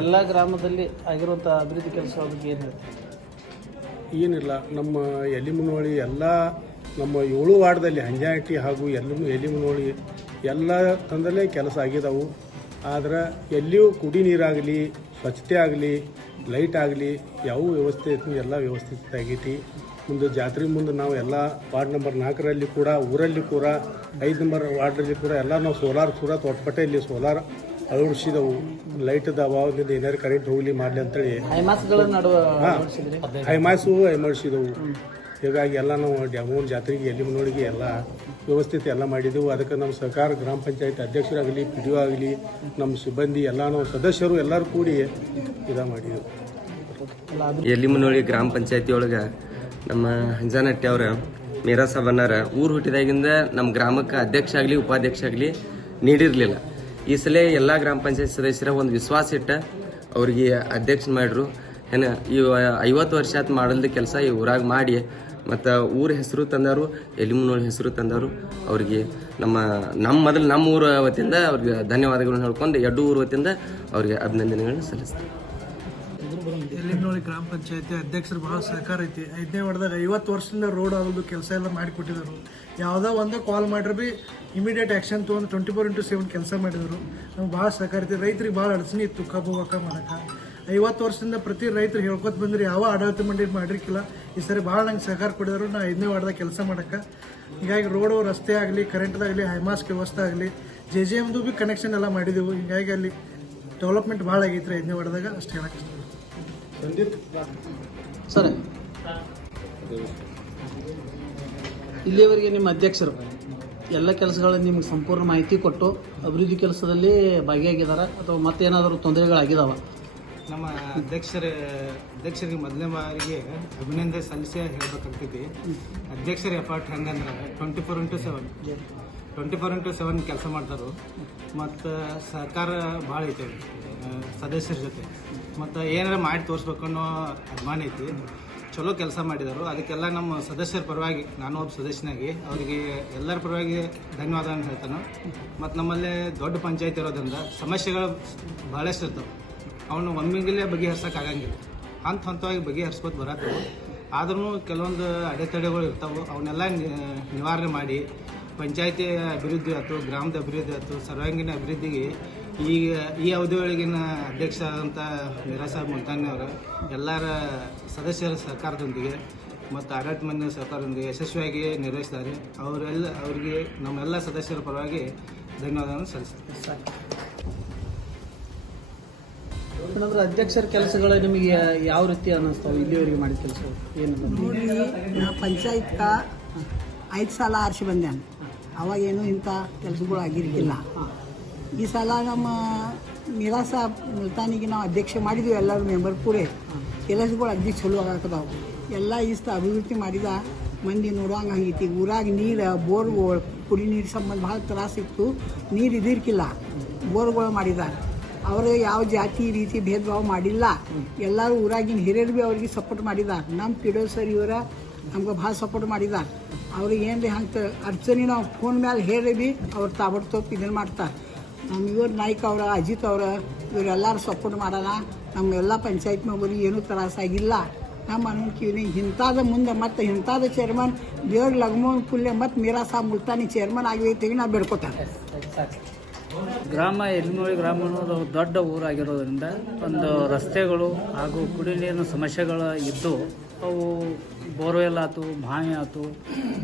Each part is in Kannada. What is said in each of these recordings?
ಎಲ್ಲ ಗ್ರಾಮದಲ್ಲಿ ಆಗಿರುವಂಥ ಅಭಿವೃದ್ಧಿ ಕೆಲಸಗಳ ಬಗ್ಗೆ ಏನು ಹೇಳ್ತೀವಿ? ಏನಿಲ್ಲ, ನಮ್ಮ ಎಲಿಮುನೋಳಿ ಎಲ್ಲ ನಮ್ಮ 7 ವಾರ್ಡ್ದಲ್ಲಿ ಹಂಜಾಟಿ ಹಾಗೂ ಎಲಿಮುನೋಳಿ ಎಲ್ಲ ತಂದಲೇ ಕೆಲಸ ಆಗಿದಾವು. ಆದ್ರೆ ಎಲ್ಲಿಯೂ ಕುಡಿ ನೀರಾಗಲಿ, ಸ್ವಚ್ಛತೆ ಆಗಲಿ, ಲೈಟ್ ಆಗಲಿ ಯಾವ ವ್ಯವಸ್ಥೆ ಇತ್ತು ಎಲ್ಲ ವ್ಯವಸ್ಥಿತ ಆಗೈತಿ. ಮುಂದೆ ಜಾತ್ರೆ ಮುಂದೆ ನಾವು ಎಲ್ಲ ವಾರ್ಡ್ ನಂಬರ್ 4ರಲ್ಲಿ ಕೂಡ, ಊರಲ್ಲಿ ಕೂಡ 5 ನಂಬರ್ ವಾರ್ಡ್ರಲ್ಲಿ ಕೂಡ ಎಲ್ಲ ನಾವು ಸೋಲಾರ್ ತೋಟಪಟ್ಟೆಯಲ್ಲಿ ಸೋಲಾರ್ ಅಳವಡಿಸಿದವು. ಲೈಟ್ ಅಭಾವದಿಂದ ಏನಾರು ಕರೆಂಟ್ ಹೋಗಲಿ ಮಾಡಲಿ ಅಂತೇಳಿ ಹೈಮಾಸು ಅಳವಡಿಸಿದವು. ಹೀಗಾಗಿ ಎಲ್ಲ ನಾವು ಡ್ಯಾಮೂನ್ ಜಾತ್ರೆಗೆ ಎಲಿಮುನೋಳಿಗೆ ಎಲ್ಲ ವ್ಯವಸ್ಥಿತ ಎಲ್ಲ ಮಾಡಿದೆವು. ಅದಕ್ಕೆ ನಮ್ಮ ಸರ್ಕಾರ ಗ್ರಾಮ ಪಂಚಾಯತ್ ಅಧ್ಯಕ್ಷರಾಗಲಿ, PDO ಆಗಲಿ, ನಮ್ಮ ಸಿಬ್ಬಂದಿ ಎಲ್ಲ ನಾವು ಸದಸ್ಯರು ಎಲ್ಲರೂ ಕೂಡಿ ಮಾಡಿದೆವು. ಎಲಿಮುನೋಳಿ ಗ್ರಾಮ ಪಂಚಾಯತಿ ಒಳಗೆ ನಮ್ಮ ಹಂಜಾನಟ್ಟಿ ಅವರ ಮೀರಾ ಸಾಬಣ್ಣರ ಊರು ಹುಟ್ಟಿದಾಗಿಂದ ನಮ್ಮ ಗ್ರಾಮಕ್ಕೆ ಅಧ್ಯಕ್ಷ ಆಗಲಿ ಉಪಾಧ್ಯಕ್ಷ ಆಗಲಿ ನೀಡಿರಲಿಲ್ಲ. ಈ ಸಲ ಎಲ್ಲ ಗ್ರಾಮ ಪಂಚಾಯತ್ ಸದಸ್ಯರ ಒಂದು ವಿಶ್ವಾಸ ಇಟ್ಟ ಅವ್ರಿಗೆ ಅಧ್ಯಕ್ಷ ಮಾಡಿದ್ರು. ಏನು ಈ 50 ವರ್ಷ ಆತ್ ಮಾಡಲ್ದ ಕೆಲಸ ಈ ಊರಾಗ ಮಾಡಿ ಮತ್ತು ಊರ ಹೆಸರು ತಂದವರು, ಎಲಿಮುನೋಳಿ ಹೆಸರು ತಂದವರು. ಅವ್ರಿಗೆ ನಮ್ಮ ಊರ ವತಿಯಿಂದ ಅವ್ರಿಗೆ ಧನ್ಯವಾದಗಳನ್ನು ಹೇಳ್ಕೊಂಡು 2 ಊರ ವತಿಯಿಂದ ಅವ್ರಿಗೆ ಅಭಿನಂದನೆಗಳನ್ನ ಸಲ್ಲಿಸ್ತೀವಿ. ಎಲಿಮುನೋಳಿ ಗ್ರಾಮ ಪಂಚಾಯತಿ ಅಧ್ಯಕ್ಷರು ಬಹಳ ಸಹಕಾರ ಐತಿ. 5ನೇ ವಾರ್ಡ್ದಾಗ 50 ವರ್ಷದಿಂದ ರೋಡ್ ಆಗೋದು ಕೆಲಸ ಎಲ್ಲ ಮಾಡಿಕೊಟ್ಟಿದ್ದಾರೆ. ಯಾವುದೋ ಒಂದು ಕಾಲ್ ಮಾಡ್ರೆ ಭೀ ಇಮಿಡಿಯೇಟ್ ಆ್ಯಕ್ಷನ್ ತೊಗೊಂಡು 24/7 ಕೆಲಸ ಮಾಡಿದರು. ನಮ್ಗೆ ಭಾಳ ಸಹಕಾರ ಐತಿ. ರೈತರಿಗೆ ಭಾಳ ಅಡಚಣೆ ಇತ್ತು ಕಬ್ಬು ಮಾಡೋಕೆ. 50 ವರ್ಷದಿಂದ ಪ್ರತಿ ರೈತರು ಹೇಳ್ಕೊತ ಬಂದ್ರೆ ಯಾವ ಆಡಳಿತ ಮಂಡಳಿ ಮಾಡಿರ್ಕಿಲ್ಲ. ಈ ಸರಿ ಭಾಳ ನಂಗೆ ಸಹಕಾರ ಕೊಡಿದ್ರು ನಾ 5ನೇ ವಾರ್ಡ್ದಾಗ ಕೆಲಸ ಮಾಡೋಕ್ಕೆ. ಹೀಗಾಗಿ ರೋಡು, ರಸ್ತೆ ಆಗಲಿ, ಕರೆಂಟ್ದಾಗಲಿ, ಹೈಮಾಸ್ಕ್ ವ್ಯವಸ್ಥೆ ಆಗಲಿ, JJMದು ಭೀ ಕನೆಕ್ಷನ್ ಎಲ್ಲ ಮಾಡಿದೆವು. ಹೀಗಾಗಿ ಅಲ್ಲಿ ಡೆವಲಪ್ಮೆಂಟ್ ಭಾಳ ಆಗೈತ್ರಿ 5ನೇ ವಾರ್ಡ್ದಾಗ. ಅಷ್ಟು ಹೇಳಕ್ಕೆ ಸರ್, ಇಲ್ಲಿಯವರೆಗೆ ನಿಮ್ಮ ಅಧ್ಯಕ್ಷರು ಎಲ್ಲ ಕೆಲಸಗಳು ನಿಮ್ಗೆ ಸಂಪೂರ್ಣ ಮಾಹಿತಿ ಕೊಟ್ಟು ಅಭಿವೃದ್ಧಿ ಕೆಲಸದಲ್ಲಿ ಭಾಗಿಯಾಗಿದ್ದಾರೆ ಅಥವಾ ಮತ್ತೇನಾದರೂ ತೊಂದರೆಗಳಾಗಿದ್ದಾವ? ನಮ್ಮ ಅಧ್ಯಕ್ಷರಿಗೆ ಮೊದಲನೇ ಬಾರಿಗೆ ಅಭಿನಂದನೆ ಸಲ್ಲಿಸಿ ಹೇಳ್ಬೇಕಾಗ್ತೈತಿ. ಅಧ್ಯಕ್ಷರ ಎಫರ್ಟ್ ಹೆಂಗಂದ್ರೆ 24/7 ಕೆಲಸ ಮಾಡ್ತಾರೆ. ಮತ್ತು ಸಹಕಾರ ಭಾಳ ಐತೆ ಸದಸ್ಯರ ಜೊತೆ. ಮತ್ತು ಏನಾರ ಮಾಡಿ ತೋರಿಸ್ಬೇಕು ಅನ್ನೋ ಅಭಿಮಾನ ಐತಿ. ಚಲೋ ಕೆಲಸ ಮಾಡಿದರು. ಅದಕ್ಕೆಲ್ಲ ನಮ್ಮ ಸದಸ್ಯರ ಪರವಾಗಿ, ನಾನು ಒಬ್ಬ ಸದಸ್ಯನಾಗಿ ಅವರಿಗೆ ಎಲ್ಲರ ಪರವಾಗಿ ಧನ್ಯವಾದಗಳನ್ನು ಹೇಳ್ತಾನೆ. ಮತ್ತು ನಮ್ಮಲ್ಲಿ ದೊಡ್ಡ ಪಂಚಾಯತ್ ಇರೋದ್ರಿಂದ ಸಮಸ್ಯೆಗಳು ಭಾಳಷ್ಟು ಇರ್ತವೆ. ಅವನು ಒಮ್ಮೆಗಿಲ್ಲೇ ಬಗೆಹರ್ಸೋಕ್ಕಾಗಂಗಿಲ್ಲ. ಹಂತವಾಗಿ ಬಗೆಹರಿಸ್ಕೊತ ಬರತ್ತವು. ಆದ್ರೂ ಕೆಲವೊಂದು ಅಡೆತಡೆಗಳು ಇರ್ತಾವೆ. ಅವನ್ನೆಲ್ಲ ನಿವಾರಣೆ ಮಾಡಿ ಪಂಚಾಯತಿ ಅಭಿವೃದ್ಧಿ ಆಯ್ತು, ಗ್ರಾಮದ ಅಭಿವೃದ್ಧಿ ಆಯ್ತು, ಸರ್ವಾಂಗೀಣ ಅಭಿವೃದ್ಧಿಗೆ ಈ ಅವಧಿಯೊಳಗಿನ ಅಧ್ಯಕ್ಷ ಆದಂಥ ಮೀರಾ ಸಾಬ್ ಮುಲ್ತಾನಿ ಅವರು ಎಲ್ಲರ ಸದಸ್ಯರ ಸಹಕಾರದೊಂದಿಗೆ ಮತ್ತು ಆಡಳಿತ ಮಂಡಳಿ ಸಹಕಾರದೊಂದಿಗೆ ಯಶಸ್ವಿಯಾಗಿ ನಿರ್ವಹಿಸಿದ್ದಾರೆ. ಅವರಿಗೆ ನಮ್ಮೆಲ್ಲ ಸದಸ್ಯರ ಪರವಾಗಿ ಧನ್ಯವಾದಗಳನ್ನು ಸಲ್ಲಿಸ್ತಾರೆ. ಮೇಡಮ್, ಅಧ್ಯಕ್ಷರ ಕೆಲಸಗಳು ನಿಮಗೆ ಯಾವ ರೀತಿ ಅನ್ನಿಸ್ತಾವೆ? ಇಲ್ಲಿವರೆಗೆ ಮಾಡಿದ ಕೆಲಸ ಏನು? ನೋಡಿ, ನಾ ಪಂಚಾಯತ್ಕ 5 ಸಲ ಆರಿಸಿ ಬಂದೇನೆ. ಅವಾಗೇನು ಇಂಥ ಕೆಲಸಗಳು ಆಗಿರ್ಕಿಲ್ಲ. ಈ ಸಲ ನಮ್ಮ ಮೀರಾ ಸಾಬ್ ಮುಲ್ತಾನಿಗೆ ನಾವು ಅಧ್ಯಕ್ಷ ಮಾಡಿದ್ವಿ. ಎಲ್ಲರೂ ಮೆಂಬರ್ ಕೂಡ ಕೆಲಸಗಳು ಅಗ್ದಿ ಚಲೋ ಆಗತ್ತದಾವು. ಎಲ್ಲ ಇಷ್ಟ ಅಭಿವೃದ್ಧಿ ಮಾಡಿದ ಮಂದಿ ನೋಡುವಂಗೆ ಹಂಗೈತಿ. ಊರಾಗ ನೀರು, ಬೋರ್ಗಳು, ಕುಡಿ ನೀರು ಸಂಬಂಧ ಭಾಳ ತ್ರಾಸಿತ್ತು. ನೀರು ಇದಿರ್ಕಿಲ್ಲ. ಬೋರ್ಗಳು ಮಾಡಿದ್ದಾರೆ. ಅವರು ಯಾವ ಜಾತಿ ರೀತಿ ಭೇದ ಭಾವ ಮಾಡಿಲ್ಲ. ಎಲ್ಲರೂ ಊರಾಗಿನ ಹಿರಿಯರು ಭೀ ಅವ್ರಿಗೆ ಸಪೋರ್ಟ್ ಮಾಡಿದ್ದಾರೆ. ನಮ್ಮ PDO ಸರ್ ಇವರ ನಮ್ಗೆ ಭಾಳ ಸಪೋರ್ಟ್ ಮಾಡಿದ್ದಾರೆ. ಅವ್ರಿಗೆ ಏನು ರೀ ಹಂಗೆ ಅಡ್ಚಣೆ ನಾವು ಫೋನ್ ಮೇಲೆ ಹೇಳಿ ಭೀ ಅವ್ರು ತಾಬಡ್ತೋಪ್ ಇದನ್ನು ಮಾಡ್ತಾರೆ. ನಮ್ಮ ಇವ್ರ ನಾಯ್ಕ ಅವರ, ಅಜಿತ್ ಅವರ, ಇವರೆಲ್ಲರೂ ಸಪೋರ್ಟ್ ಮಾಡೋಣ. ನಮಗೆಲ್ಲ ಪಂಚಾಯತ್ ಮೆಂಬರಿಗೆ ಏನೂ ತ್ರಾಸಾಗಿಲ್ಲ. ನಮ್ಮ ಅನುಕೂಲ ಇಂಥದ್ದು ಮುಂದೆ ಮತ್ತು ಇಂಥದ್ದು ಚೇರ್ಮನ್ ದೇವ್ರ ಲಗ್ಮೋನ್ ಪುಲ್ಯ ಮತ್ತು ಮೀರಾ ಸಾಬ್ ಮುಲ್ತಾನಿ ಚೇರ್ಮನ್ ಆಗಿರ್ತೀವಿ ನಾವು ಬೇಡ್ಕೊತಾರೆ. ಗ್ರಾಮ ಎಲಿಮುನೋಳಿ ಗ್ರಾಮ ಅನ್ನೋದು ದೊಡ್ಡ ಊರಾಗಿರೋದ್ರಿಂದ ಒಂದು ರಸ್ತೆಗಳು ಹಾಗೂ ಕುಡಿ ನೀರಿನ ಸಮಸ್ಯೆಗಳು ಇದ್ದು, ಅವು ಬೋರ್ವೆಲ್ ಆಯ್ತು, ಬಾವಿ ಆಯ್ತು,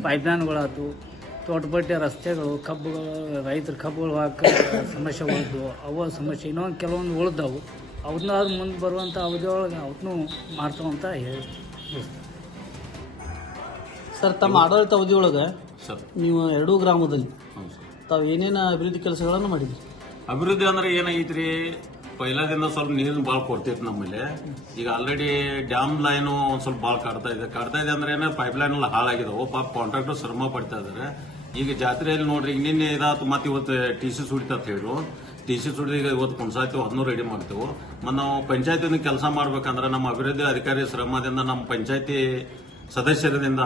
ಪೈಪ್ಲೈನ್ಗಳಾಯ್ತು, ತೋಟಪಟ್ಟೆ ರಸ್ತೆಗಳು, ಕಬ್ಬುಗಳು, ರೈತರ ಕಬ್ಬುಗಳು ಹಾಕೋ ಸಮಸ್ಯೆಗಳಿದ್ವು. ಅವು ಸಮಸ್ಯೆ ಇನ್ನೊಂದು ಕೆಲವೊಂದು ಉಳಿದವು. ಅವನ್ನ ಮುಂದೆ ಬರುವಂಥ ಅವಧಿಯೊಳಗೆ ಅವನ್ನೂ ಮಾಡ್ತಾವಂತ ಹೇಳಿ. ಸರ್, ತಮ್ಮ ಆಡಳಿತ ಅವಧಿಯೊಳಗೆ ನೀವು 2 ಗ್ರಾಮದಲ್ಲಿ ತಾವು ಏನೇನು ಅಭಿವೃದ್ಧಿ ಕೆಲಸಗಳನ್ನು ಮಾಡಿದ್ರಿ? ಅಭಿವೃದ್ಧಿ ಅಂದ್ರೆ ಏನಾಗೈತ್ರಿ, ಪೈಲಾದಿಂದ ಸ್ವಲ್ಪ ನೀರಿನ ಭಾಳ ಕೊಡ್ತೈತಿ ನಮ್ಮಲ್ಲಿ. ಈಗ ಆಲ್ರೆಡಿ ಡ್ಯಾಮ್ ಲೈನು ಒಂದ್ ಸ್ವಲ್ಪ ಭಾಳ ಕಾಡ್ತಾ ಇದೆ ಅಂದ್ರೆ ಪೈಪ್ ಲೈನ್ ಎಲ್ಲ ಹಾಳಾಗಿದಾವೆ. ಪಾಪ ಕಾಂಟ್ರಾಕ್ಟರ್ ಶ್ರಮ ಪಡ್ತಾ ಇದಾರೆ. ಈಗ ಜಾತ್ರೆಯಲ್ಲಿ ನೋಡ್ರಿ, ಈಗ ನಿನ್ನೆ ಇದಾತು, ಮತ್ತೆ ಇವತ್ತು TC ಸುಡಿತಂತ ಹೇಳು. TC ಸುಡಿದ ಈಗ ಇವತ್ತು ಕುಣ್ಸಾಯ್ತು, 10 ರೆಡಿ ಮಾಡ್ತೇವೆ. ಮತ್ತು ನಾವು ಪಂಚಾಯತಿನ ಕೆಲಸ ಮಾಡ್ಬೇಕಂದ್ರೆ ನಮ್ಮ ಅಭಿವೃದ್ಧಿ ಅಧಿಕಾರಿ ಶ್ರಮದಿಂದ, ನಮ್ಮ ಪಂಚಾಯತಿ ಸದಸ್ಯರಿಂದ,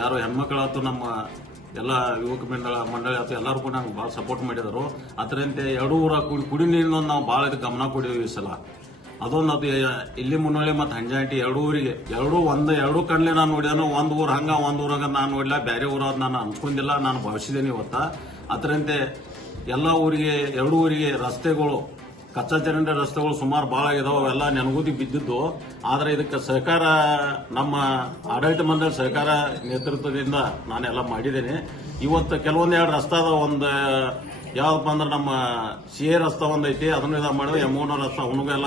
ಯಾರು ಹೆಣ್ಮಕ್ಳಾತು, ನಮ್ಮ ಎಲ್ಲ ಯುವಕ ಮಂಡಳಿ ಅಥವಾ ಎಲ್ಲರೂ ಕೂಡ ನಂಗೆ ಭಾಳ ಸಪೋರ್ಟ್ ಮಾಡಿದರು. ಅದರಂತೆ 2 ಊರ ಕುಡಿ ನೀರಿನ ನಾವು ಭಾಳ ಗಮನ ಕೊಟ್ಟಿದ್ದೀವಿ ಈ ಸಲ. ಅದೊಂದು ಅದು ಇಲ್ಲಿ ಮುನ್ನೋಳಿ ಮತ್ತು ಹಂಜಾಟಿ 2 ಊರಿಗೆ 2 ಕಣ್ಲೆ ನಾನು ನೋಡಿದಾನು. ಒಂದು ಊರು ಹಂಗ ಒಂದು ಊರಾಗ ನಾನು ನೋಡಿಲ್ಲ, ಬೇರೆ ಊರಾಗ ನಾನು ಅನ್ಸ್ಕೊಂಡಿಲ್ಲ, ನಾನು ಭಾವಿಸಿದ್ದೇನೆ ಇವತ್ತ. ಅದರಂತೆ ಎಲ್ಲ ಊರಿಗೆ 2 ಊರಿಗೆ ರಸ್ತೆಗಳು ಕಚ್ಚಾ ಚರಂಡಿ ರಸ್ತೆಗಳು ಸುಮಾರು ಭಾಳ ಆಗಿದಾವೆ, ಅವೆಲ್ಲ ನೆನಗುದಿ ಬಿದ್ದಿದ್ದು. ಆದರೆ ಇದಕ್ಕೆ ಸಹಕಾರ ನಮ್ಮ ಆಡಳಿತ ಮಂಡಳಿ ಸಹಕಾರ ನೇತೃತ್ವದಿಂದ ನಾನೆಲ್ಲ ಮಾಡಿದ್ದೇನೆ. ಇವತ್ತು ಕೆಲವೊಂದು 2 ರಸ್ತೆ ಅದ. ಒಂದು ಯಾವ್ದಪ್ಪ ಅಂದ್ರೆ ನಮ್ಮ CA ರಸ್ತೆ ಒಂದೈತಿ, ಅದನ್ನ ಮಾಡಿದ್ರೆ M1 ರಸ್ತೆ ಅವನಿಗೆಲ್ಲ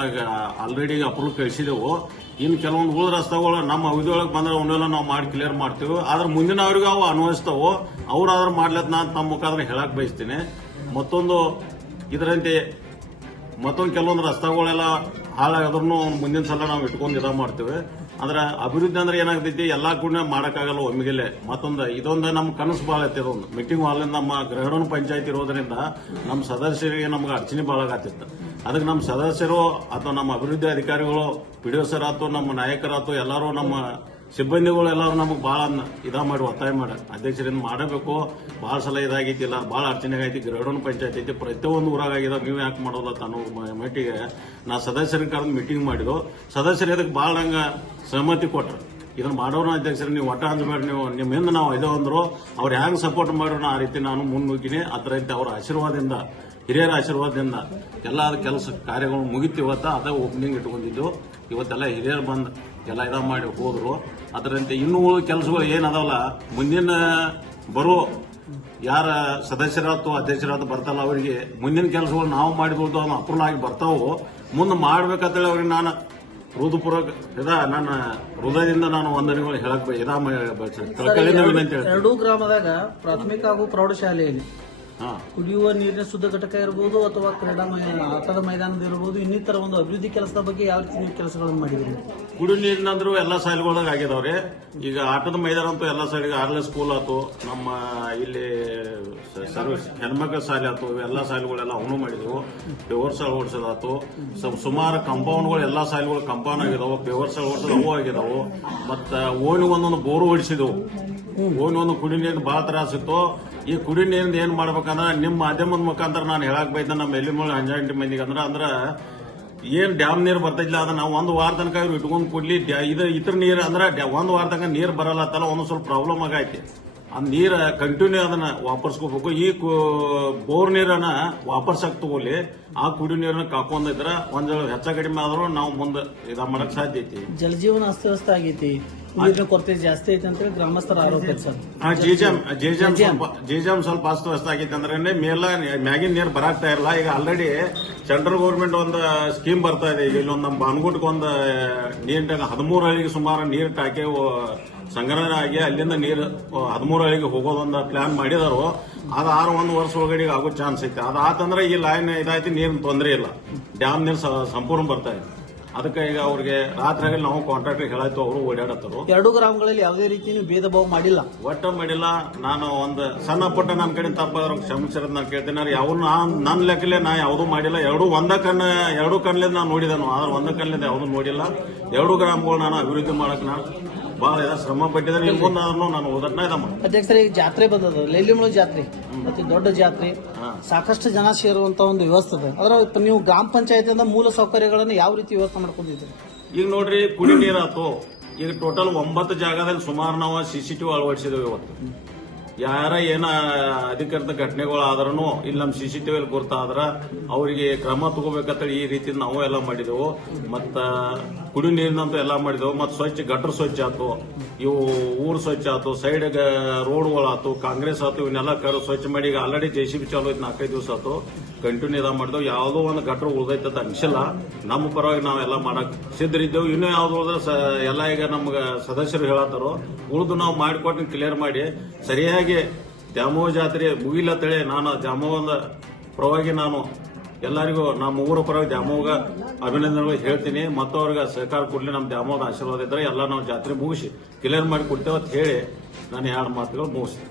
ಆಲ್ರೆಡಿ ಅಪ್ರೂವ್ ಕಳಿಸಿದೆವು. ಇನ್ನು ಕೆಲವೊಂದು ಉಳಿದ ರಸ್ತೆಗಳು ನಮ್ಮ ಅವಧಿಯೊಳಗೆ ಬಂದ್ರೆ ಅವನ್ನೆಲ್ಲ ನಾವು ಮಾಡಿ ಕ್ಲಿಯರ್ ಮಾಡ್ತೀವಿ. ಆದ್ರೆ ಮುಂದಿನ ಅವ್ರಿಗೆ ಅವು ಅನ್ವಯಿಸ್ತಾವು. ಅವ್ರಾದ್ರೂ ಮಾಡ್ಲತ್ ನಾನು ತಮ್ಮ ಮುಖಾಂತರ ಹೇಳಕ್ ಬಯಸ್ತೀನಿ. ಮತ್ತೊಂದು ಇದರಂತೆ ಮತ್ತೊಂದು ಕೆಲವೊಂದು ರಸ್ತೆಗಳೆಲ್ಲ ಹಾಳಾದ್ರೂ ಮುಂದಿನ ಸಲ ನಾವು ಇಟ್ಕೊಂಡು ಮಾಡ್ತೀವಿ. ಅಂದ್ರೆ ಅಭಿವೃದ್ಧಿ ಅಂದ್ರೆ ಏನಾಗ್ತೈತಿ, ಎಲ್ಲಾ ಕೂಡ ಮಾಡಕ್ಕಾಗಲ್ಲ ಒಮ್ಮಿಗೆಲೆ. ಮತ್ತೊಂದು ಇದೊಂದು ನಮ್ಮ ಕನಸು ಭಾಳ ಐತಿ. ಇದೊಂದು ಮೀಟಿಂಗ್ ಹಾಲಿಂದ ನಮ್ಮ ಗೃಹಣ ಪಂಚಾಯತ್ ಇರೋದ್ರಿಂದ ನಮ್ಮ ಸದಸ್ಯರಿಗೆ ನಮ್ಗೆ ಅಡಚಣೆ ಭಾಳ ಆಗತ್ತಿತ್ತು. ಅದಕ್ಕೆ ನಮ್ಮ ಸದಸ್ಯರು ಅಥವಾ ನಮ್ಮ ಅಭಿವೃದ್ಧಿ ಅಧಿಕಾರಿಗಳು, PDO ಸರ್ ಆಯ್ತು, ನಮ್ಮ ನಾಯಕರಾಯ್ತು, ಎಲ್ಲರೂ ನಮ್ಮ ಸಿಬ್ಬಂದಿಗಳು ಎಲ್ಲರೂ ನಮಗೆ ಭಾಳ ಮಾಡಿ ಒತ್ತಾಯ ಮಾಡಿ ಅಧ್ಯಕ್ಷರಿಂದ ಮಾಡಬೇಕು. ಭಾಳ ಸಲ ಇದಾಗೈತಿ, ಇಲ್ಲ ಭಾಳ ಅಡಚಣೆ ಆಗೈತಿ, ಗೃಹಣ ಪಂಚಾಯತ್ ಐತಿ, ಪ್ರತಿಯೊಂದು ಊರಾಗ ಆಗಿದಾಗ ನೀವು ಯಾಕೆ ಮಾಡೋಲ್ಲ ಅನ್ನೋ ಮಟ್ಟಿಗೆ ನಾ ಸದಸ್ಯರಿಗೆ ಕರೆದು ಮೀಟಿಂಗ್ ಮಾಡಿದ್ರು. ಸದಸ್ಯರು ಇದಕ್ಕೆ ಭಾಳ ನಂಗೆ ಸಹಮತಿ ಕೊಟ್ಟರು. ಇದನ್ನ ಮಾಡೋಣ ಅಧ್ಯಕ್ಷರು, ನೀವು ಒಟ್ಟ ಹಂಚಬೇಡಿ, ನೀವು ನಿಮ್ಮ ಹಿಂದೆ ನಾವು ಇದೋ ಅಂದ್ರು. ಅವ್ರು ಹೆಂಗೆ ಸಪೋರ್ಟ್ ಮಾಡೋಣ ಆ ರೀತಿ ನಾನು ಮುನ್ನುಗ್ಗಿನಿ. ಅದರಂತೆ ಅವರ ಆಶೀರ್ವಾದದಿಂದ, ಹಿರಿಯರ ಆಶೀರ್ವಾದದಿಂದ ಎಲ್ಲ ಕೆಲಸ ಕಾರ್ಯಗಳು ಮುಗಿತು. ಇವತ್ತ ಅದೇ ಓಪನಿಂಗ್ ಇಟ್ಕೊಂಡಿದ್ದು. ಇವತ್ತೆಲ್ಲ ಹಿರಿಯರು ಬಂದು ಎಲ್ಲ ಮಾಡಿ ಹೋದ್ರು. ಅದರಂತೆ ಇನ್ನೂ ಕೆಲಸಗಳು ಏನದಾವಲ್ಲ, ಮುಂದಿನ ಬರೋ ಯಾರ ಸದಸ್ಯರಾತು ಅಧ್ಯಕ್ಷರಾತು ಬರ್ತಲ್ಲ, ಅವರಿಗೆ ಮುಂದಿನ ಕೆಲಸಗಳು ನಾವು ಮಾಡಿಬೋದು, ಅವ್ನು ಅಪ್ರೂವ್ ಆಗಿ ಬರ್ತಾವು. ಮುಂದೆ ಮಾಡ್ಬೇಕಂತೇಳಿ ಅವ್ರಿಗೆ ನಾನು ಹೃದಯಪೂರ್ವಕ ನನ್ನ ಹೃದಯದಿಂದ ನಾನು ವಂದನೆಗಳು ಹೇಳಕ್ ವಿನಂತಿ. 2 ಗ್ರಾಮದಾಗ ಪ್ರಾಥಮಿಕ ಹಾಗೂ ಪ್ರೌಢಶಾಲೆಯಲ್ಲಿ ಕುಡಿಯುವ ನೀರಿನ ಶುದ್ಧ ಘಟಕ ಇರಬಹುದು ಅಥವಾ ಆಟದ ಮೈದಾನದ ಇರಬಹುದು, ಇನ್ನಿತರ ಒಂದು ಅಭಿವೃದ್ಧಿ ಕೆಲಸದ ಬಗ್ಗೆ ಯಾವ ರೀತಿ ನೀವು ಕೆಲಸಗಳನ್ನು ಮಾಡಿದ್ರಿ? ಕುಡಿ ನೀರಿನಂದ್ರು ಎಲ್ಲಾ ಶಾಲೆಗಳಾಗ ಆಗಿದಾವ್ರಿ. ಈಗ ಆಟದ ಮೈದಾನ ಅಂತೂ ಎಲ್ಲಾ ಶಾಲೆಗೆ ಆರ್ಲೆ ಸ್ಕೂಲ್ ಆತು, ನಮ್ಮ ಇಲ್ಲಿ ಸರ್ವಿಸ್ ಹೆಣ್ಮಕ್ಳ ಶಾಲೆ ಆತು, ಎಲ್ಲಾ ಶಾಲೆಗಳೆಲ್ಲ ಅವನು ಮಾಡಿದ್ವು. ಪೇವರ್ ಶಾಲೆ ಓಡಿಸೋದಾತು, ಸುಮಾರು ಕಂಪೌಂಡ್ಗಳು ಎಲ್ಲಾ ಶಾಲೆಗಳು ಕಂಪೌಂಡ್ ಆಗಿದಾವು, ಪೇವರ್ ಶಾಲೆ ಓಡಿಸೋದು ಅವು ಆಗಿದಾವು. ಮತ್ತ ಓಣಿ ಒಂದೊಂದು ಬೋರು ಹೊಡಿಸಿದವು. ಓಣಿ ಒಂದು ಕುಡಿ ನೀರಿನ ಬಹಳ ತ್ರಾಸಿತ್ತು. ಈ ಕುಡಿ ನೀರಿಂದ ಏನ್ ಮಾಡ್ಬೇಕಂದ್ರೆ ನಿಮ್ಮ ಮಾಧ್ಯಮದ ಮುಖಾಂತರ ನಾನು ಹೇಳಕ್ ಬೈತ ನಮ್ಮ ಎಲ್ಲಿಮೂಲ ಹಂಜಾಂಟಿ ಮಂದಿಗೆ ಅಂದ್ರ ಏನ್ ಡ್ಯಾಮ್ ನೀರು ಬರ್ತೈತಿಲ್ಲ ಅದನ್ನ ನಾವು 1 ವಾರ ತನಕ ಇವ್ರು ಇಟ್ಕೊಂಡ್ ಕೊಡ್ಲಿ. ಇತರ ನೀರು ಅಂದ್ರೆ 1 ವಾರ ತನಕ ನೀರು ಬರಲ್ಲ, ಒಂದು ಸ್ವಲ್ಪ ಪ್ರಾಬ್ಲಮ್ ಆಗೈತಿ. ಆ ನೀರ ಕಂಟಿನ್ಯೂ ಅದನ್ನ ವಾಪರ್ಸ್ಕೋಬೇಕು. ಈ ಬೋರ್ ನೀರನ್ನ ವಾಪರ್ಸಾಕ್ ತಗೊಳ್ಳಿ. ಆ ಕುಡಿ ನೀರನ್ನ ಕಾಕೊಂಡಿದ್ರ ಒಂದ್ ಹೆಚ್ಚ ಕಡಿಮೆ ಆದ್ರೂ ನಾವು ಮುಂದೆ ಇದ ಮಾಡಕ್ ಸಾಧ್ಯ ಐತಿ. ಜಲಜೀವನ ಅಸ್ತವ್ಯಸ್ತ ಆಗೈತಿ, ನೀರಿನ ಕೊರತೆ ಜಾಸ್ತಿ ಐತಿ ಅಂತ ಹೇಳಿ ಗ್ರಾಮಸ್ಥರ ಆರೋಪ ಸರ್. ಜೇಜಾಮ್ ಸ್ವಲ್ಪ ಅಸ್ತವ್ಯಸ್ತ ಆಗೈತಿ ಅಂದ್ರೆ ಮ್ಯಾಗಿನ ನೀರು ಬರಾಕ್ತಾ ಇರಲ್ಲ. ಈಗ ಆಲ್ರೆಡಿ ಸೆಂಟ್ರಲ್ ಗೌರ್ಮೆಂಟ್ ಒಂದು ಸ್ಕೀಮ್ ಬರ್ತಾ ಇದೆ. ಈಗ ಇಲ್ಲೊಂದು ನಮ್ಮ ಬಾನ್ಗುಟ್ಗೆ ಒಂದು ನೀರಿನ 13 ಹಳ್ಳಿಗೆ ಸುಮಾರು ನೀರು ಟಾಕಿ ಸಂಗ್ರಹಣೆ ಆಗಿ ಅಲ್ಲಿಂದ ನೀರು 13 ಹಳ್ಳಿಗೆ ಹೋಗೋದೊಂದು ಪ್ಲಾನ್ ಮಾಡಿದಾರು. ಅದು 1 ವರ್ಷ ಒಳಗಡೆ ಆಗೋ ಚಾನ್ಸ್ ಐತೆ. ಅದಾತಂದ್ರೆ ಈ ಲೈನ್ ಇದಾಯ್ತು, ನೀರಿನ ತೊಂದರೆ ಇಲ್ಲ, ಡ್ಯಾಮ್ ನೀರು ಸಂಪೂರ್ಣ ಬರ್ತಾ ಇದೆ. ಅದಕ್ಕೆ ಈಗ ಅವ್ರಿಗೆ ರಾತ್ರಿ ನಾವು ಕಾಂಟ್ರಾಕ್ಟರ್ ಹೇಳಾಯ್ತು, ಅವರು ಓಡಾಡತ್ತರು. 2 ಗ್ರಾಮಗಳಲ್ಲಿ ಯಾವುದೇ ರೀತಿ ಬೇಧ ಭಾವ ಮಾಡಿಲ್ಲ, ಒಟ್ಟ ಮಾಡಿಲ್ಲ. ನಾನು ಒಂದು ಸಣ್ಣ ಪುಟ್ಟ ನನ್ನ ಕಡೆ ತಪ್ಪಾದ್ರು ಕ್ಷಮಿಸಿರೋದು ನಾನು ಕೇಳ್ತೇನೆ. ಯಾವ ನನ್ನ ಲೆಕ್ಕಲೆ ನಾ ಯಾವುದೂ ಮಾಡಿಲ್ಲ. 2 ಕಣ್ಲಿಂದ ನಾನು ನೋಡಿದನು, ಆದ್ರೆ 1 ಕಣ್ಲಿಂದ ಯಾವುದೂ ನೋಡಿಲ್ಲ. 2 ಗ್ರಾಮಗಳು ನಾನು ಅಭಿವೃದ್ಧಿ ಮಾಡಕ್ ನಾನು ಬಹಳ ಶ್ರಮ ಪಟ್ಟಿದ್ದೇನೆ. ನಿಮ್ಮ ಮುಂದೆ ನಾನು ಉದಾಹರಣೆ ಇದಮ್ಮ. ಅಧ್ಯಕ್ಷರೇ, ಈಗ ಜಾತ್ರೆ ಬಂದದ, ಲೈಲಿಮೂಲ ಜಾತ್ರೆ ಮತ್ತೆ ದೊಡ್ಡ ಜಾತ್ರೆ, ಸಾಕಷ್ಟು ಜನ ಸೇರುವಂತ ಒಂದು ವ್ಯವಸ್ಥೆ ಇದೆ. ಅದರ ನೀವು ಗ್ರಾಮ ಪಂಚಾಯತಿಯಿಂದ ಮೂಲ ಸೌಕರ್ಯಗಳನ್ನು ಯಾವ ರೀತಿ ವ್ಯವಸ್ಥೆ ಮಾಡ್ಕೊಂಡಿದ್ದೀರಿ? ಈಗ ನೋಡ್ರಿ, ಕುಡಿ ನೀರಾತು ಈಗ ಟೋಟಲ್ 9 ಜಾಗದಲ್ಲಿ ಸುಮಾರು ನಾವು CCTV ಅಳವಡಿಸಿದ್ದೇವೆ. ಇವತ್ತು ಯಾರ ಏನ ಅಧಿಕೃತ ಘಟನೆಗಳು ಆದ್ರೂ ಇಲ್ಲಿ ನಮ್ಮ CCTV ಗುರ್ತಾದ್ರ ಅವರಿಗೆ ಕ್ರಮ ತಗೋಬೇಕಂತೇಳಿ ಈ ರೀತಿ ನಾವು ಎಲ್ಲ ಮಾಡಿದೆವು. ಮತ್ತ ಕುಡಿ ನೀರಿನಂತೂ ಎಲ್ಲ ಮಾಡಿದೆವು. ಮತ್ ಸ್ವಚ್ಛ ಗಟ್ರ ಸ್ವಚ್ಛ ಆತು, ಇವು ಊರು ಸ್ವಚ್ಛ ಆತು, ಸೈಡ್ ರೋಡ್ಗಳಾತು, ಕಾಂಗ್ರೆಸ್ ಆತು, ಇವನ್ನೆಲ್ಲ ಸ್ವಚ್ಛ ಮಾಡಿ ಈಗ ಆಲ್ರೆಡಿ JCB ಚಾಲು ಐತಿ. 4-5 ದಿವಸ ಆತು ಕಂಟಿನ್ಯೂ ಇದ ಮಾಡಿದೆವು. ಯಾವುದೋ ಒಂದು ಗಟ್ರ ಉಳ್ದೈತ ಅನ್ಸಿಲ್ಲ. ನಮ್ಮ ಪರವಾಗಿ ನಾವೆಲ್ಲ ಮಾಡಕ್ ಸಿದ್ಧರಿದ್ದೆವು. ಇನ್ನೂ ಯಾವ್ದು ಉಳಿದ್ರೆ ಎಲ್ಲ ಈಗ ನಮ್ಗೆ ಸದಸ್ಯರು ಹೇಳತ್ತಾರೋ ಉಳಿದು ನಾವು ಮಾಡಿಕೊಟ್ಟು ಕ್ಲಿಯರ್ ಮಾಡಿ ಸರಿಯಾಗಿ ದ್ಯಾಮವ್ವ ಜಾತ್ರೆ ಮುಗಿಲತ್ತೇಳಿ ನಾನು ದ್ಯಾಮವ್ವದ ಪರವಾಗಿ ನಾನು ಎಲ್ಲರಿಗೂ ನಮ್ಮ ಊರ ಪರವಾಗಿ ದ್ಯಾಮವ್ವಗ ಅಭಿನಂದನೆಗಳು ಹೇಳ್ತೀನಿ. ಮತ್ತು ಅವ್ರಿಗೆ ಸಹಕಾರ ಕೊಡ್ಲಿ, ನಮ್ಮ ದ್ಯಾಮವ್ವದ ಆಶೀರ್ವಾದ ಇದ್ರೆ ಎಲ್ಲ ನಾವು ಜಾತ್ರೆ ಮುಗಿಸಿ ಕ್ಲಿಯರ್ ಮಾಡಿ ಕೊಡ್ತೇವೆ ಅಂತ ಹೇಳಿ ನಾನು 2 ಮಾತುಗಳು ಮುಗಿಸ್ತೀನಿ.